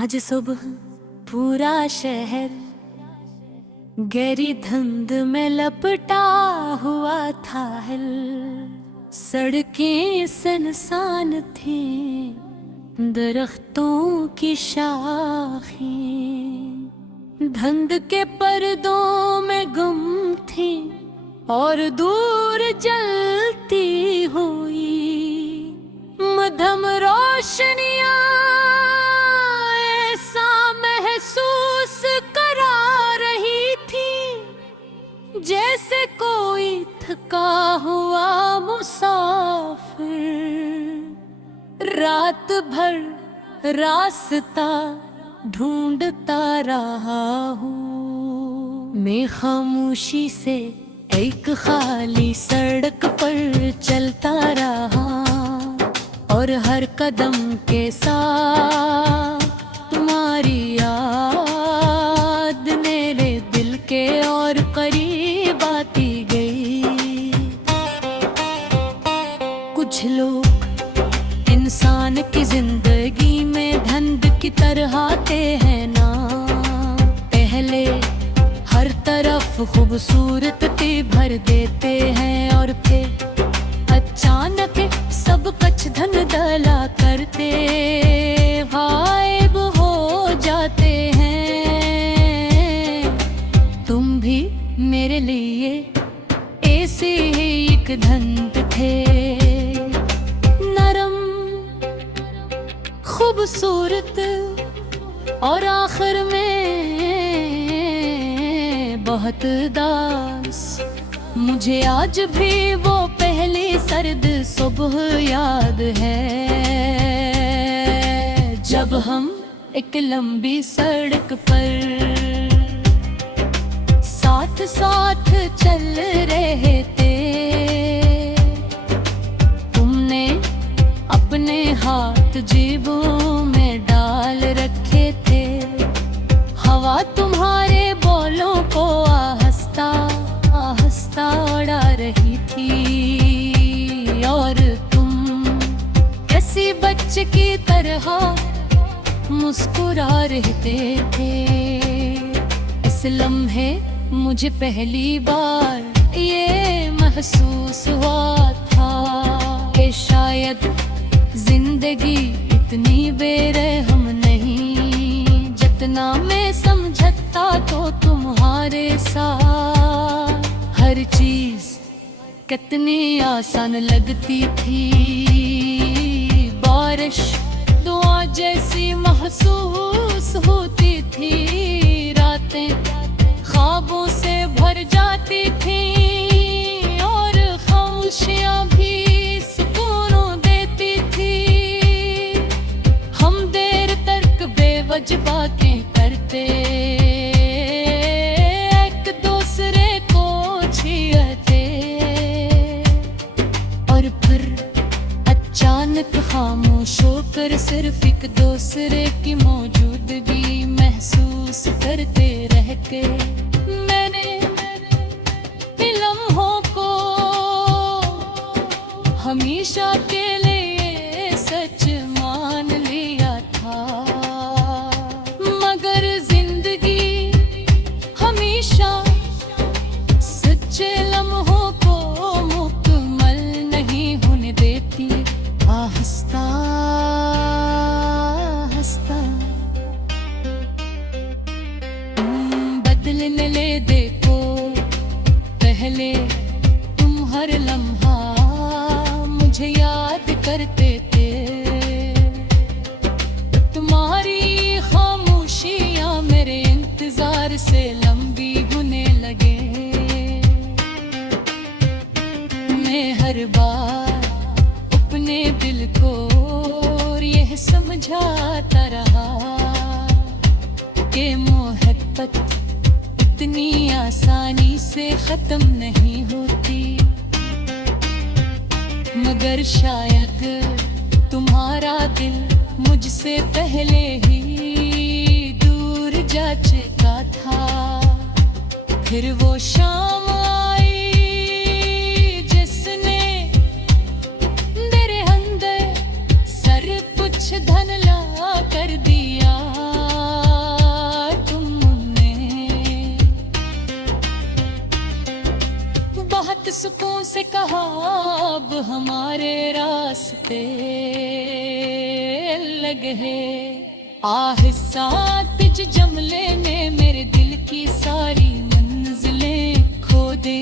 आज सुबह पूरा शहर गहरी धुंध में लपटा हुआ था। सड़कें सुनसान थी, दरख्तों की शाखें धुंध के पर्दों में गुम थी और दूर जलती हुई मध्यम रोशनियां ऐसा महसूस करा रही थी जैसे कोई थका हुआ मुसाफिर रात भर रास्ता ढूंढता रहा हूँ। मैं खामोशी से एक खाली सड़क पर चलता रहा और हर कदम के साथ तुम्हारी याद मेरे दिल के और करीब आती गई। कुछ लोग इंसान की जिंदगी में धंध की तरह आते हैं ना, पहले हर तरफ खूबसूरती भर देते हैं और फिर अचानक सब कुछ धन दला करते गायब हो जाते हैं। तुम भी मेरे लिए ऐसे ही एक धंध थे, नरम खूबसूरत और आखिर में बहुत दास। मुझे आज भी वो पहली सर्द सुबह याद है जब हम एक लंबी सड़क पर साथ साथ चल रहे थे। तुमने अपने हाथ जेबों में डाल रखे थे, हवा तुम्हारे बोलों को आहिस्ता आहिस्ता उड़ा रही थी और तुम कैसी बच्चे की तरह मुस्कुरा रहते थे। इस लम्हे मुझे पहली बार ये महसूस हुआ था कि शायद जिंदगी इतनी बेरहम नहीं जितना मैं समझता तो तुम्हारे साथ हर चीज कितनी आसान लगती थी। बारिश दुआ जैसी महसूस होती थी, रातें ख्वाबों से भर जाती थी और खामोशियां भी सुकून देती थी। हम देर तक बेवजह बातें करते, एक दूसरे को छेड़ते और फिर अचानक खामोश होकर सिर्फ एक दूसरे की मौजूदगी महसूस करते रह के मैंने इन लम्हों को हमेशा के लिए सच मान लिया था। मगर जिंदगी हमेशा सच्चे लम्हों को मुकम्मल नहीं होने देती। आहिस्ता आहिस्ता तुम बदलने ले देखो, पहले तुम हर लम्हा मुझे याद करते थे। तुम्हारी खामोशियां मेरे इंतजार से लंबी होने लगे। मैं हर बार अपने दिल को यह समझाता रहा कि मोहब्बत इतनी आसानी से खत्म नहीं होती। मगर शायद तुम्हारा दिल मुझसे पहले ही दूर जा चुका था। फिर वो शाम आई जिसने मेरे अंदर सर कुछ धन ला कर दिया। रहा अब हमारे रास्ते लगे हैं। आहिस्ता तिज जमले ने मेरे दिल की सारी मंजिलें खो दी।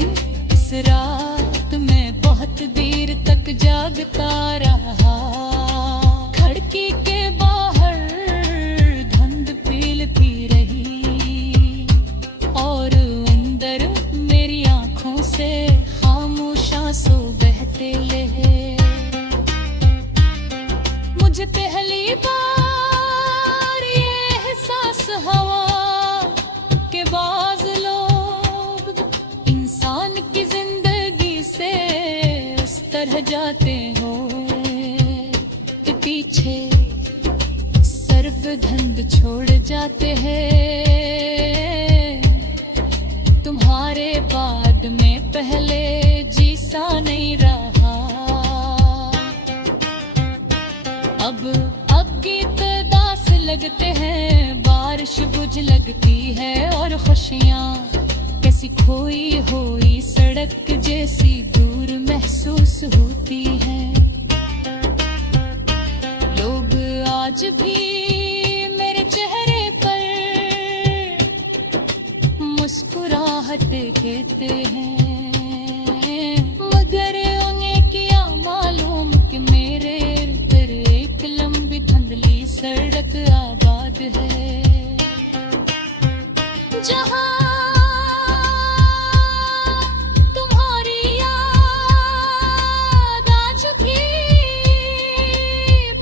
इस रात में बहुत देर तक जागता रहा। खिड़की के बाहर धुंध फैलती रही और अंदर मेरी आंखों से खामोश आंसू बहते रहे। मुझे पहली बार ये एहसास हुआ कि बाज़ लोग इंसान की जिंदगी से उस तरह जाते हो कि पीछे सिर्फ धुंध छोड़ जाते हैं। तुम्हारे बाद में पहले जीसा नहीं रहा। अब गीत दास लगते हैं, बारिश बुझ लगती है और खुशियाँ कैसी खोई हुई सड़क जैसी दूर महसूस होती है। लोग आज भी मेरे चेहरे पर मुस्कुराहट कहते हैं, मगर उन्हें क्या मालूम कि मेरे इधर एक लंबी धुंधली सड़क आबाद है, जहाँ तुम्हारी याद आज भी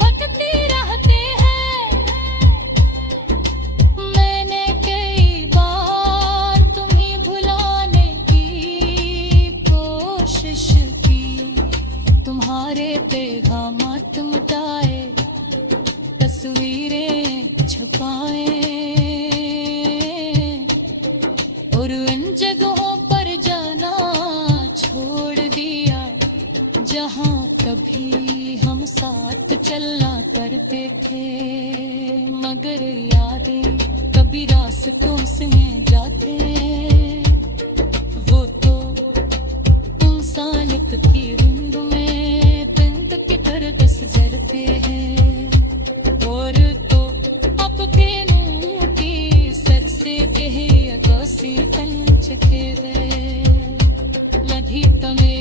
भटकती रहते हैं। मैंने कई बार तुम्हें भुलाने की कोशिश की, तुम्हारे पैगामात मिटाए, तस्वीरें छुपाए और उन जगहों पर जाना छोड़ दिया जहाँ कभी हम साथ चलना करते थे। मगर यादें कभी रास्तों से जाते, वो तो इंसानियत की रंग में तंत की तरह दस जरते हैं। और तो अब केनों की सर से कहे अगोसी कंच के वे लधी तमे